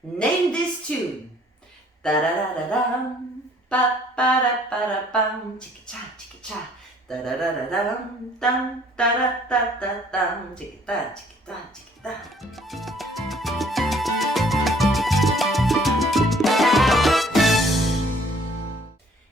Name this tune. Da da da da dum, ba ba da ba da bum, chicka cha, chicka cha. Da da da da dum, dum, da da da da dum, chicka da, chicka da, chicka da.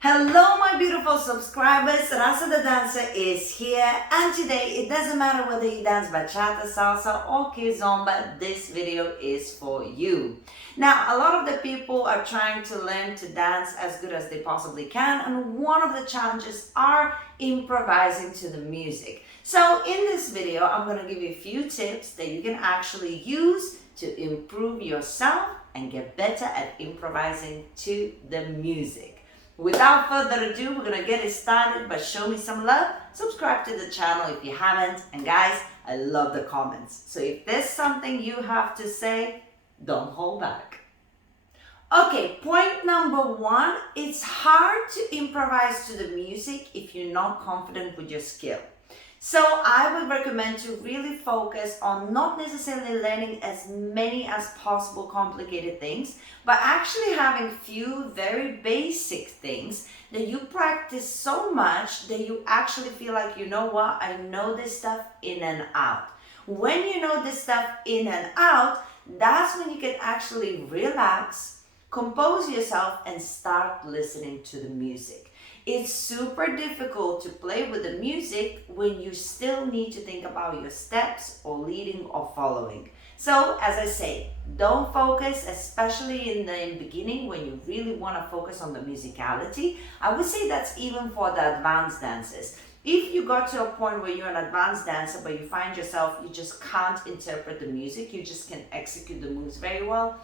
Hello my beautiful subscribers, Rasa the dancer is here, and today it doesn't matter whether you dance bachata, salsa or kizomba, this video is for you. Now a lot of the people are trying to learn to dance as good as they possibly can, and one of the challenges are improvising to the music. So in this video I'm going to give you a few tips that you can actually use to improve yourself and get better at improvising to the music. Without further ado, we're gonna get it started, but show me some love. Subscribe to the channel if you haven't. And guys, I love the comments. So if there's something you have to say, don't hold back. Okay, point number one, it's hard to improvise to the music if you're not confident with your skill. So I would recommend to really focus on not necessarily learning as many as possible complicated things, but actually having few very basic things that you practice so much that you actually feel like, you know what, I know this stuff in and out. When you know this stuff in and out, that's when you can actually relax, compose yourself, and start listening to the music. It's super difficult to play with the music when you still need to think about your steps or leading or following. So as I say, don't focus, especially in the beginning when you really want to focus on the musicality. I would say that's even for the advanced dancers. If you got to a point where you're an advanced dancer but you find yourself, you just can't interpret the music, you just can execute the moves very well,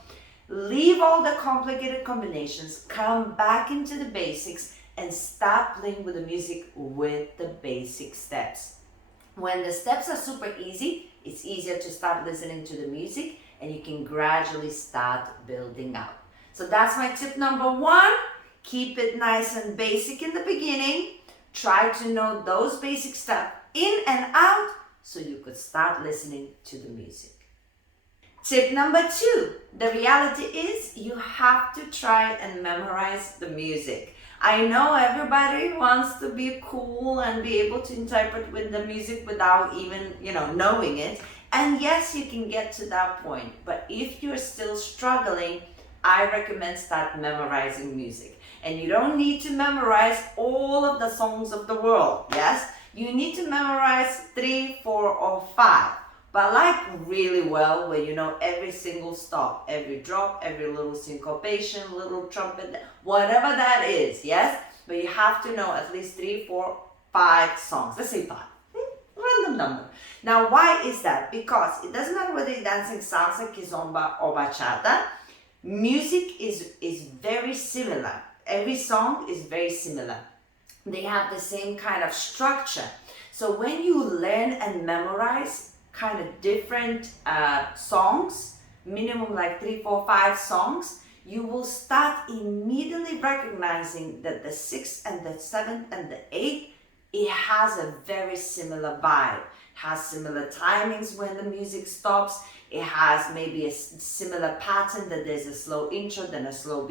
leave all the complicated combinations, come back into the basics, and start playing with the music with the basic steps. When the steps are super easy, it's easier to start listening to the music and you can gradually start building up. So that's my tip number one. Keep it nice and basic in the beginning. Try to know those basic steps in and out so you could start listening to the music. Tip number two, the reality is you have to try and memorize the music. I know everybody wants to be cool and be able to interpret with the music without even, knowing it. And yes, you can get to that point. But if you're still struggling, I recommend start memorizing music. And you don't need to memorize all of the songs of the world, yes? You need to memorize 3, 4, or 5. But like really well, where you know every single stop, every drop, every little syncopation, little trumpet, whatever that is, yes? But you have to know at least 3, 4, 5 songs. Let's say 5. Random number. Now, why is that? Because it doesn't matter whether you're dancing salsa, kizomba, or bachata. Music is very similar. Every song is very similar. They have the same kind of structure. So when you learn and memorize kind of different songs, minimum like 3, 4, 5 songs, you will start immediately recognizing that the 6th and the 7th and the 8th, it has a very similar vibe. It has similar timings when the music stops. It has maybe a similar pattern, that there's a slow intro, then a slow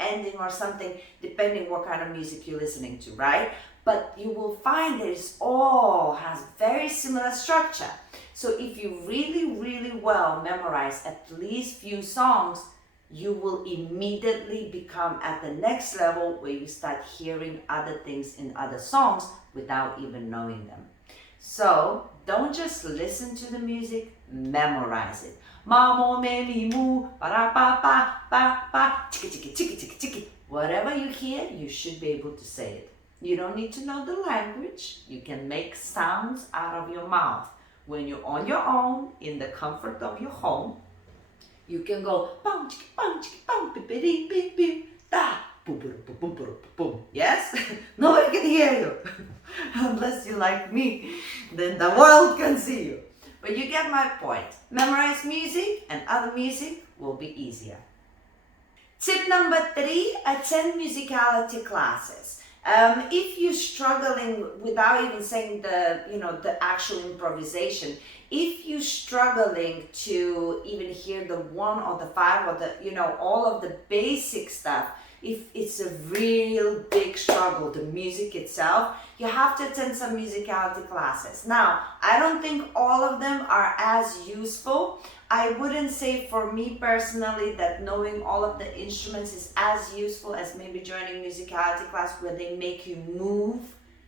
ending or something, depending what kind of music you're listening to, right? But you will find that it all has very similar structure. So if you really, really well memorize at least few songs, you will immediately become at the next level where you start hearing other things in other songs without even knowing them. So don't just listen to the music, memorize it. Ma mo me mi mu para pa pa pa pa chiki chiki chiki chiki chiki. Whatever you hear, you should be able to say it. You don't need to know the language. You can make sounds out of your mouth. When you're on your own, in the comfort of your home, you can go bum chiki bum chiki bum bi bi di bi bi da boom boom boom boom boom boom. Yes, nobody can hear you unless you like me. Then the world can see you. But you get my point. Memorize music, and other music will be easier. Tip number 3: attend musicality classes. If you're struggling, without even saying the actual improvisation, if you're struggling to even hear the one or the five or all of the basic stuff, if it's a real big struggle, the music itself, you have to attend some musicality classes. Now, I don't think all of them are as useful. I wouldn't say for me personally that knowing all of the instruments is as useful as maybe joining musicality class where they make you move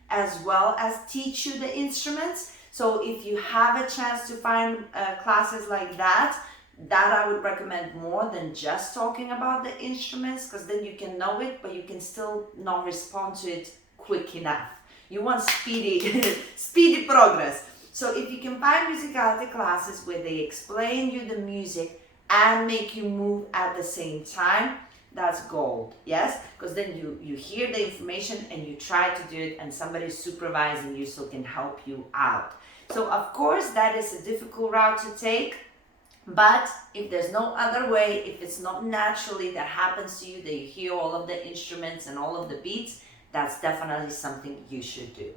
as well as teach you the instruments. So if you have a chance to find classes like that I would recommend more than just talking about the instruments, because then you can know it, but you can still not respond to it quick enough. You want speedy progress. So if you can find musicality classes where they explain you the music and make you move at the same time, that's gold, yes? Because then you hear the information and you try to do it and somebody's supervising you so can help you out. So of course that is a difficult route to take, but if there's no other way, if it's not naturally that happens to you, that you hear all of the instruments and all of the beats, that's definitely something you should do.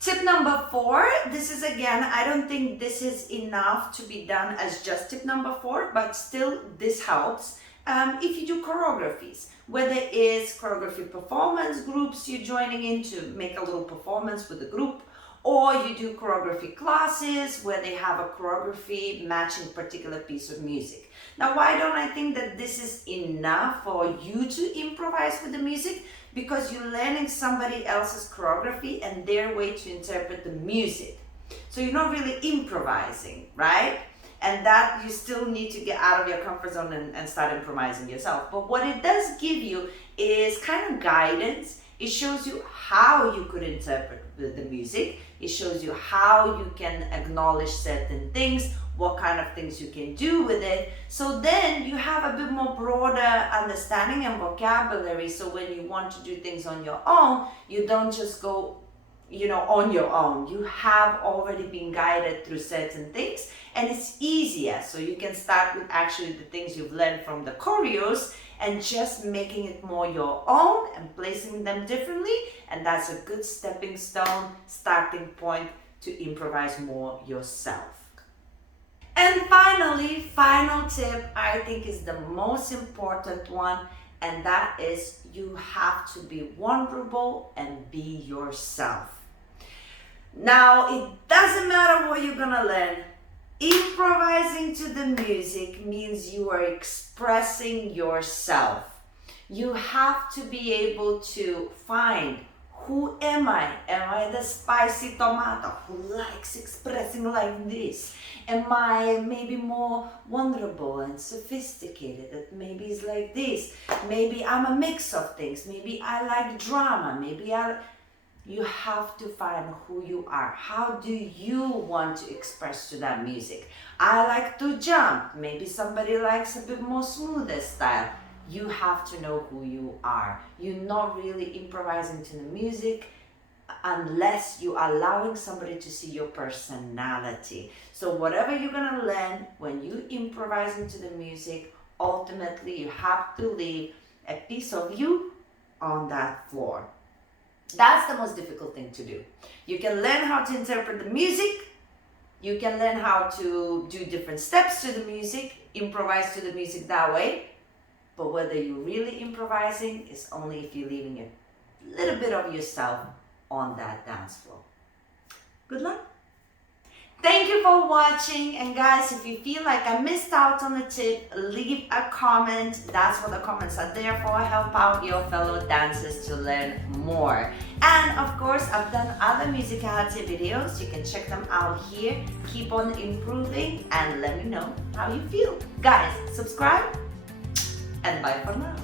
Tip number 4, this is again, I don't think this is enough to be done as just tip number 4, but still this helps. If you do choreographies, whether it's choreography performance groups you're joining in to make a little performance with the group, or you do choreography classes where they have a choreography matching particular piece of music. Now, why don't I think that this is enough for you to improvise with the music? Because you're learning somebody else's choreography and their way to interpret the music. So you're not really improvising, right? And that you still need to get out of your comfort zone and start improvising yourself. But what it does give you is kind of guidance. It shows you how you could interpret the music. It shows you how you can acknowledge certain things, what kind of things you can do with it. So then you have a bit more broader understanding and vocabulary. So when you want to do things on your own, you don't just go, on your own. You have already been guided through certain things and it's easier. So you can start with actually the things you've learned from the choreos and just making it more your own and placing them differently. And that's a good stepping stone, starting point to improvise more yourself. And finally, final tip, I think is the most important one, and that is you have to be vulnerable and be yourself. Now, it doesn't matter what you're gonna learn. Improvising to the music means you are expressing yourself. You have to be able to find, who am I? Am I the spicy tomato who likes expressing like this? Am I maybe more vulnerable and sophisticated that maybe is like this? Maybe I'm a mix of things. Maybe I like drama. You have to find who you are. How do you want to express to that music? I like to jump. Maybe somebody likes a bit more smoother style. You have to know who you are. You're not really improvising to the music unless you're allowing somebody to see your personality. So whatever you're gonna learn when you improvise into the music, ultimately you have to leave a piece of you on that floor. That's the most difficult thing to do. You can learn how to interpret the music. You can learn how to do different steps to the music, improvise to the music that way. But whether you're really improvising is only if you're leaving a little bit of yourself on that dance floor. Good luck. Thank you for watching, and guys, if you feel like I missed out on a tip, leave a comment. That's what the comments are there for. Help out your fellow dancers to learn more. And of course, I've done other musicality videos. You can check them out here. Keep on improving and let me know how you feel. Guys, subscribe and bye for now.